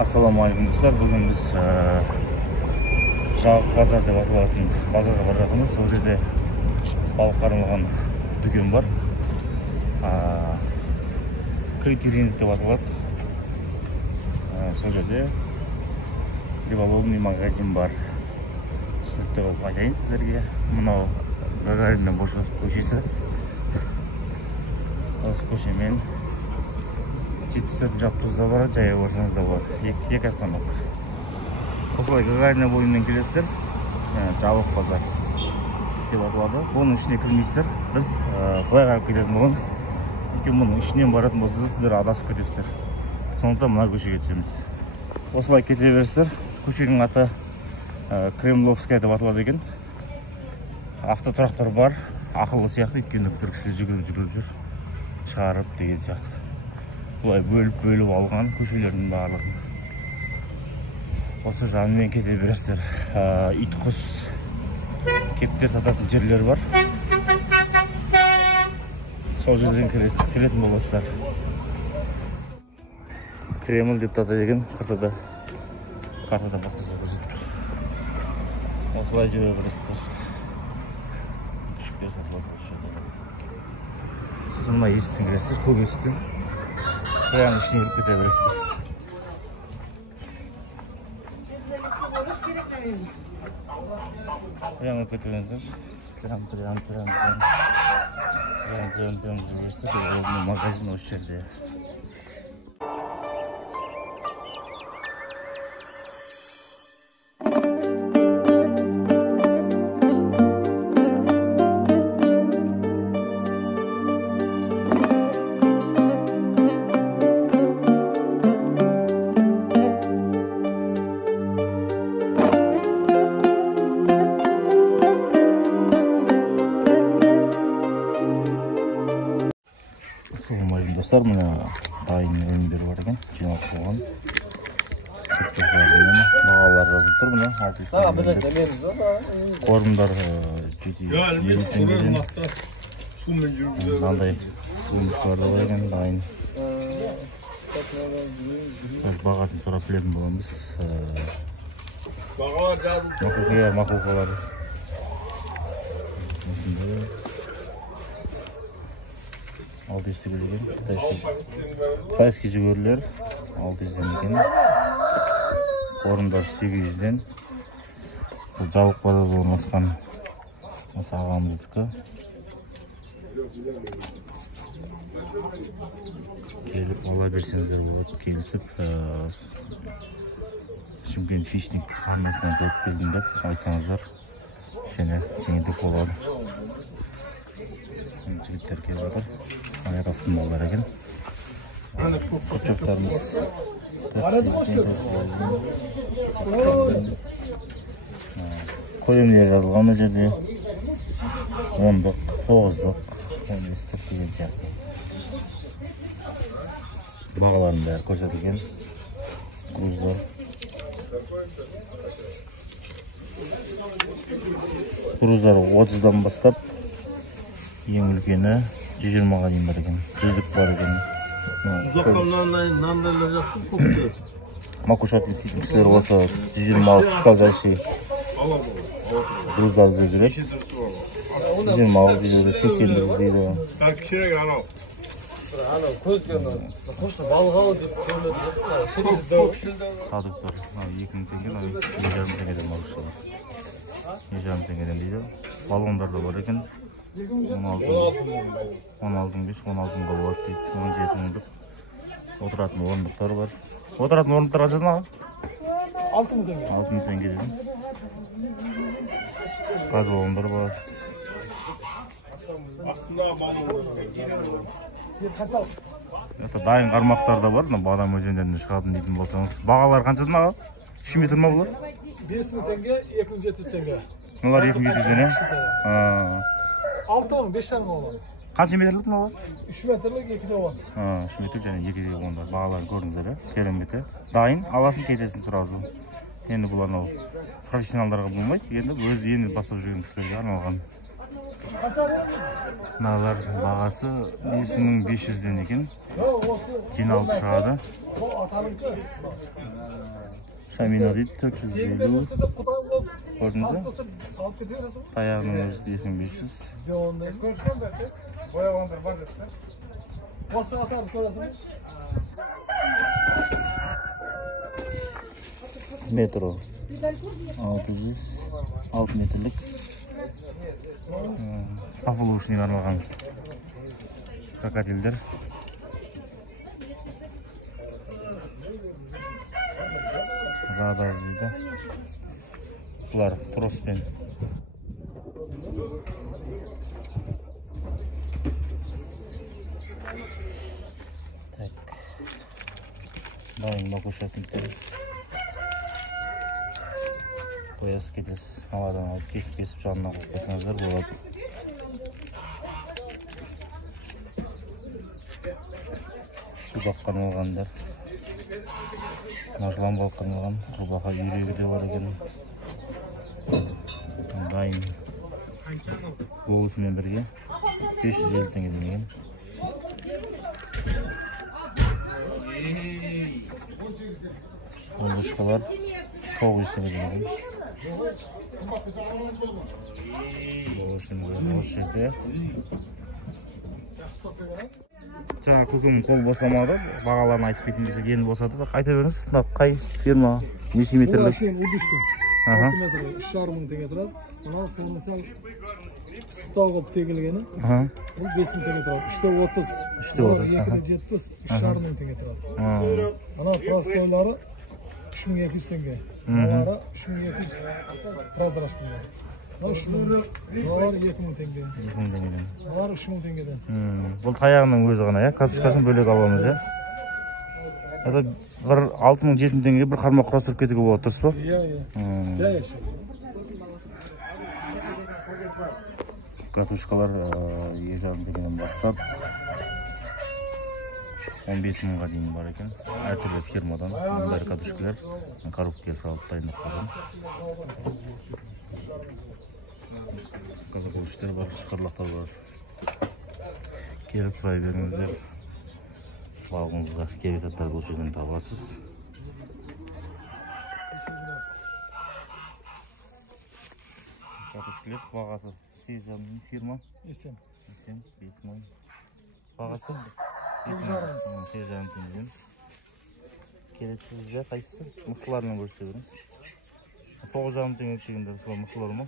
Ассалаумағалейкум достар, бүгін біз Жабық базар деп аталатын базарға бара жатырмыз. Сол жерде балыққа арналған дүкен бар. Критеринг деп аталады. Сол жерде рыболовный магазин бар. Түсінікті қылып айтайын сіздерге. Мынау Гагарина көшесі. Осы көшемен жетістік Жаптұзда бар, жаяу барсаңыз да болады. Екі остановка. Осылай Гагарина бойымен келесіздер. Жабық базар деп аталады. Оның ішіне кірмейсіздер. Біз былай қарап кететін боламыз. Өйткені мұның ішінен баратын болса, сіздер адасып кетесіздер. Сондықтан мына көшеге түсеміз. Осылай кете бересіздер. Көшенің аты Кремловская деп аталады екен. Автотұрақтар бар. Ақылы сияқты, өйткені бір кісілер жүгіріп жүр. Шығарып деген сияқты. Бұлай бөліп алған көшелердің барлығын. Осы жанымен кете бересіздер. Ит құс кептер сататын жерлер бар. Сол жерден келетін боласыздар. Кремль деп аталады екен картада. Картада басқаша көрсетіп тұр. Осылай жүре бересіздер. Күшіктер сатылады осы жерде. Сосын мына есіктен кіресіздер, көк есіктен. Прямо ішіне кіріп кете бересіздер. Прямо кете бересіздер. Прямо жүресіздер. Магазин осы жерде. Ассалаумағалейкум достар, мына дайын өнімдері бар екен, жиналып қойған. Бағалар жазылып тұр, мына 600 теңге. Қорымдар 750 теңгеден. Мынандай сумыштар да бар екен, дайын. Бағасын сұрап білетін боламыз. Мақұлқалар. Келген қытайский жүгерлер 600-ден екен. Орындар 800-ден. Бұл жабық базарда орналасқан осы ағамыздікі. Келіп ала берсеңіздер болады, келісіп. Шымкент фишник арнасынан көріп келдім деп айтсаңыздар, жеңілдік болады. Жігіттер келіп жатыр. Аяқ астын балдар екен. Құтчоқтарымыз көлемдері жазылған бұл жерде. 10-дық, 9-дық, 15-дік деген сияқты. Бағаларын бәрі көрсетілген. Груздар. Груздар 30-дан бастап ең үлкені 120-ға дейін бар екен. 100-дік бар екен. Макушатын сөйтін кісілер осы 120-алық сказайший груздар іздейді. 120-алық іздейді, 80-дік іздейді. Садықтар 2000 теңген, 2,5 теңгеден макушалар. 2,5 теңгеден дейді. Балондар да бар екен. 16,5, 16,000-ға болады дейді. 17,000-дік. Отыратын орындықтар бар. Отыратын орындықтар қаншадан аға? 6,000 теңге. 6,000 теңгеден. Газ баллондар бар. Дайын қармақтар да бар. Бадам өзендерінен шығатын дейтін болсаңыз. Бағалар қаншадан аға? 3 метр ма бұлар? 5.000 теңге, 2.700 теңге. Бұлар 2.700 не? 6-5 таңғы olan. Қанша метрлік мынау? 3 метрлік 2.10. 3 метр және 2.10. Бағаларын көрдіңіздер, кереметі. Дайын, аласын кетесін сразу. Енді бұлар профессионалдарға болмайды. Енді бастап жүрген кісілерге арналған. Mınalar бағасы 5500'den eкен. Жиналып шығады. Шамина дейді 450. Көрдіңіз бе? Таяғының өзі 5500. Метро 6 метрлік. Апылушының арналған крокодилдер. Радар дейді. Бұлар троспен. Так. Дайын макушатниктер. Қоясыз кетесіз. Аладан алып кесіп жанына қойып кетсеңіздер болады. Су баққан алғандар. Нажылан балқан алған. Құрбақа үйрегі де бар екен. Дайын. Болысымен бірге 550 теңгеден екен. Олғышқалар 900 теңгеден екен. Осы жерде. Жаңа көкем қол босамады. Бағаларын айтып кетейін десе енді босады. Айта беріңіз. Қай фирма? Неше метрлік? 6 метр, 3,5 мың теңге тұрады. Мынау сәл пысықтау қылып тегілгені. Бұл 5 мың теңге тұрады. 3,30. 2,70, 3,5 мың теңге тұрады. Ана простойлары 3200 теңге. Мыналары 3200 прозрачный. Мынау 3 мың. Мыналар 2 мың теңге. Мыналар 3 мың теңгеден. Бұл таяғының өзі ғана, катушкасын бөлек аламыз, бір 6 мың 7 мың теңге бір қармақ құрастырып кетуге болады, дұрыс па? Иә. Жай ашық. Катушкалар 2,5 теңгеден бастап 15 мыңға дейін бар екен. Әртүрлі фирмадан мұндай катушкалар коробкаға салып дайындап қойған. Казакөштер бар, шықырлақтар бар. Келіп сұрай беріңіздер. Балғыңызға керек заттар бұл жерден табасыз. Катушкалар бағасы 8,5 мың фирма. Есен. 5 мың. Бағасы 8,5 теңгеден. Келесіз бе қайсысы? Мықтыларынан көрсете беріңіз. 9,5 теңге дегендер сол мықтылар ма?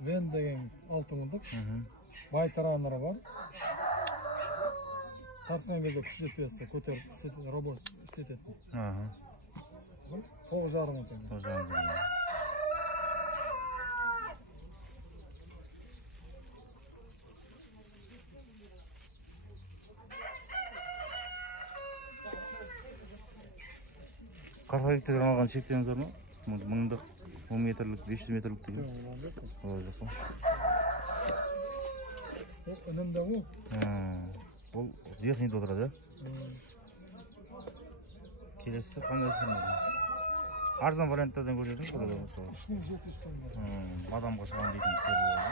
Вен деген 6 мыңдық. Байтаранлары бар. Тартқан кезде күш жетпесе көтеріп робот істететін. 9,5 мың теңге. Қарпайықтардан алған шектеңіз бар ма? 1000-дық, 10 метрлік, 500 метрлік деген. Олай жоқ па? Үнімді ол? Ол верхнийде отырады, келесі қандай фирма? Арзан варианттардан көрсетіңіз burada da. 3700 теңге. Адамға шыған дейтін фирма болды.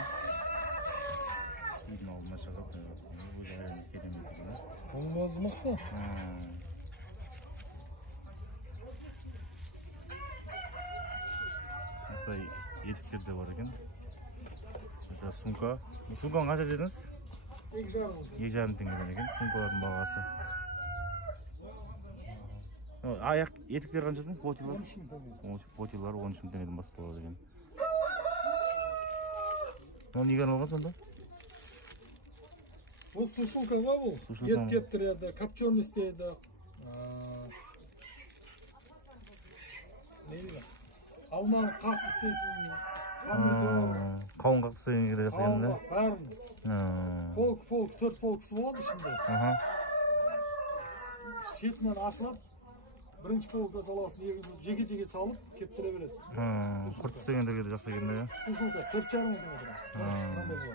Үйдің алдына шығып, өз аяғын керемет. Оның өзі мықты. Етіктер де бар екен. Сумка. Сумканы қанша дедіңіз? 2,5 теңгеден екен. Сумкалардың бағасы. Аяқ етіктер қаншадан? Потилар? 13 мың теңге. Потилар 13 мың теңгеден басталады екен. Оны неге арналған сонда? Бұл сушилка ба бұл? Ет кептіреді, копченый істейді. Алманы қақ істейсің. Қауын қақ істейін керек жасайын да? Бәрін. Полк, 4 полксы болады ішінде. Шетінен ашылады. Birinchi polga salасın, jeke salып, keptire beredi. Kurtus degende de jaksa ekende ya. Suşulka 4,5 мың теңге тұрады.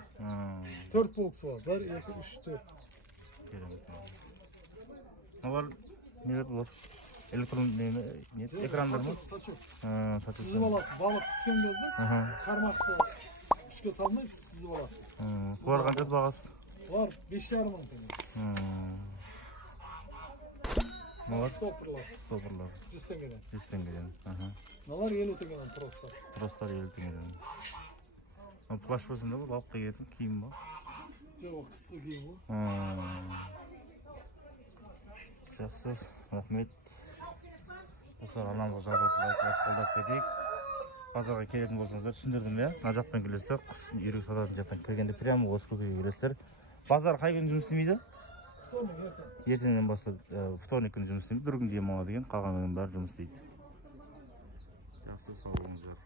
4 полкасы бар. 1, 2, 3, 4. Керемет. Алар не болот? Электрон не экрандар мı? Saçok. Saçok. Sizi alасыз. Balık түскен кезде қармақты ішке салмай сізіп аласыз. Var qancha бағасы? Var 5,5 мың теңге. Ne var? Stopperlar. Stopperlar. 100 теңгеден. 100 теңгеден. Мыналар 50 теңгеден тростар. Тростар 50 теңгеден. Плащ болсында бұл балыққа киетін киім ба? Жоқ, қысқы киім бұл. Жақсы, рахмет. Осылар анамға жабылып қолдап кетейік. Базарға келетін болсаңыздар түсіндірдім я. Мына жақтан келесіздер, құс үйрек сататын жақтан кіргенде прямо осы көкеге келесіздер. Базар қай күні жұмыс істемейді? Ертеңнен бастап вторник күні жұмыс істемейді. Bir күн демалады екен, қалған күн бәрі жұмыс істейді. Жақсы, сау болыңыздар.